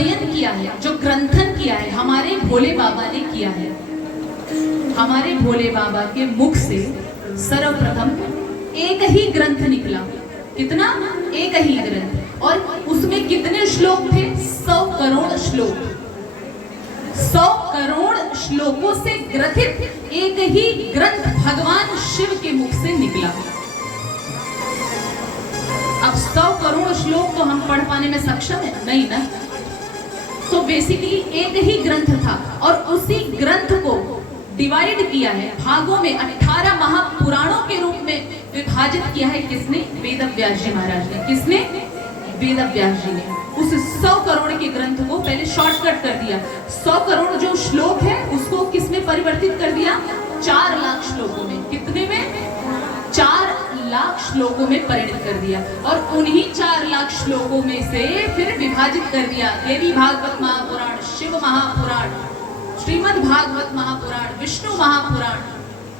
प्रणयन किया है, जो ग्रंथन किया है, हमारे भोले बाबा ने किया है। हमारे भोले बाबा के मुख से सर्वप्रथम एक ही ग्रंथ निकला। कितना? एक ही ग्रंथ। और उसमें कितने श्लोक थे? 100 करोड़ श्लोक। 100 करोड़ श्लोकों से ग्रथित एक ही ग्रंथ भगवान शिव के मुख से निकला। अब 100 करोड़ श्लोक तो हम पढ़ पाने में सक्षम है नहीं ना? तो बेसिकली एक ही ग्रंथ था और उसी ग्रंथ को डिवाइड किया है भागों में, 18 महापुराणों के रूप में विभाजित किया है। किसने? वेद व्यास जी महाराज ने। किसने? वेद व्यास जी ने। उस 100 करोड़ के ग्रंथ को पहले शॉर्टकट कर दिया। 100 करोड़ जो श्लोक है उसको किसमें परिवर्तित कर दिया? 4 लाख श्लोकों में। कितने में? 4 लाख श्लोकों में परिणत कर दिया। और उन्हीं 4 लाख श्लोकों में से फिर विभाजित कर दिया देवी भागवत महापुराण, शिव महापुराण, श्रीमद् भागवत महापुराण, विष्णु महापुराण,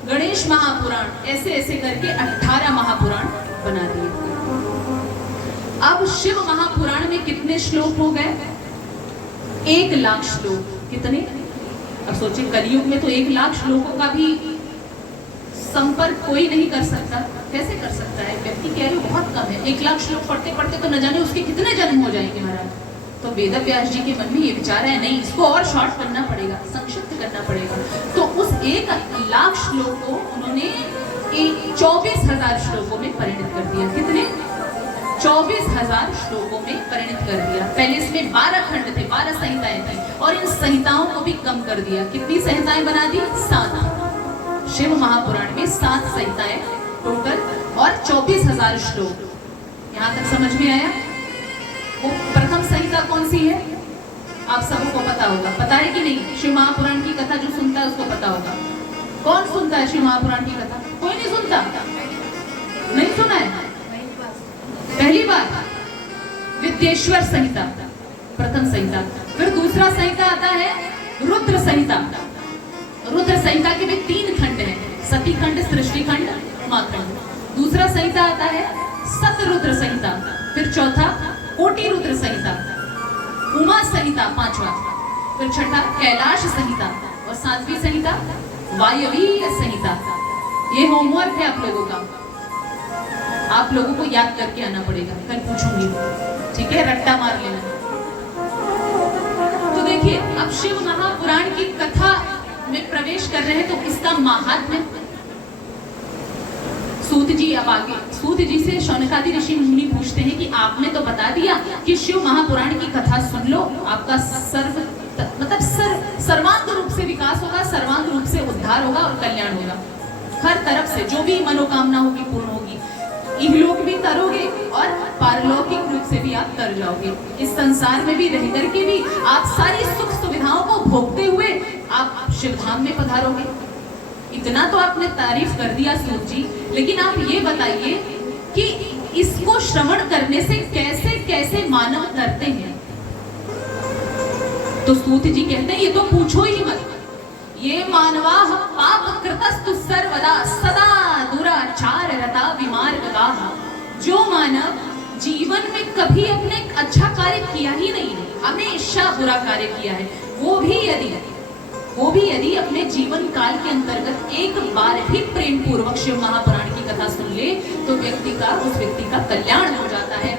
गणेश महापुराण, ऐसे ऐसे करके 18 महापुराण बना दिए। अब शिव महापुराण में कितने श्लोक हो गए? 1 लाख श्लोक। कितने? अब सोचिए, कलयुग में तो 1 लाख श्लोकों का भी संपर्क कोई नहीं कर सकता। कैसे कर सकता है? व्यक्ति की आयु बहुत कम है। 1 लाख श्लोक पढ़ते पढ़ते तो न जाने उसके कितने जन्म हो जाएंगे महाराज। तो वेद व्यास जी के मन में ये विचार है, नहीं, इसको और शॉर्ट करना पड़ेगा, संक्षिप्त करना पड़ेगा। तो उस 1 लाख श्लोक को उन्होंने 24,000 श्लोकों में परिणत कर दिया। कितने? 24,000 श्लोकों में परिणत कर दिया। पहले इसमें 12 खंड थे, 12 संहिताएं थी और इन संहिताओं को भी कम कर दिया। कितनी संहिताएं बना दी? 7। शिव महापुराण में 7 संहिताएं टोटल और 24,000 श्लोक। यहाँ तक समझ में आया? वो प्रथम संहिता कौन सी है? आप सबको पता होगा। पता है कि नहीं? शिव महापुराण की कथा जो सुनता है उसको पता होगा। कौन सुनता है शिव महापुराण की कथा? कोई नहीं सुनता? नहीं सुना है? पहली बार? विद्येश्वर संहिता प्रथम संहिता। फिर दूसरा संहिता आता है रुद्र संहिता। रुद्र संहिता के भी 3 खंड हैं, सती खंड, सृष्टि खंड, उमा खंड। दूसरा संहिता आता है सतरुद्र संहिता। फिर चौथा कोटि रुद्र संहिता, उमा संहिता 5वां। फिर छठा कैलाश संहिता और 7वीं संहिता वायवीय संहिता। ये होमवर्क है आप लोगों का, आप लोगों को याद करके आना पड़ेगा, कल पूछूंगी, ठीक है? रट्टा मार लेना। तो देखिए, अब शिव महापुराण की कथा में प्रवेश कर रहे हैं तो इसका महात्म्य। सूत जी अब आगे, सूत जी से शौनकादि ऋषि मुनि पूछते हैं कि आपने तो बता दिया कि शिव महापुराण की कथा सुन लो, आपका सर्वांग रूप से विकास होगा, सर्वांग रूप से उद्धार होगा और कल्याण होगा। हर तरफ से जो भी मनोकामना होगी पूर्ण होगी। इहलोक भी तरोगे और पारलौकिक रूप से भी आप तर जाओगे। इस संसार में भी रह करके भी आप सारी सुख सुविधाओं को भोगते हुए आप शिवधाम में पधारोगे। इतना तो आपने तारीफ कर दिया सूत जी, लेकिन आप ये बताइए कि इसको श्रवण करने से कैसे कैसे मानव करते हैं। तो सूत जी कहते हैं ये तो पूछो ही मत। ये मानवा पाप कृतस्तु सर्वदा सदा दुराचार रता विमार्गगाः। जो मानव जीवन में कभी अपने अच्छा कार्य किया ही नहीं है, हमेशा बुरा कार्य किया है, वो भी यदि अपने जीवन काल के अंतर्गत एक बार भी प्रेम पूर्वक शिव महापुराण की कथा सुन ले तो उस व्यक्ति का कल्याण हो जाता है।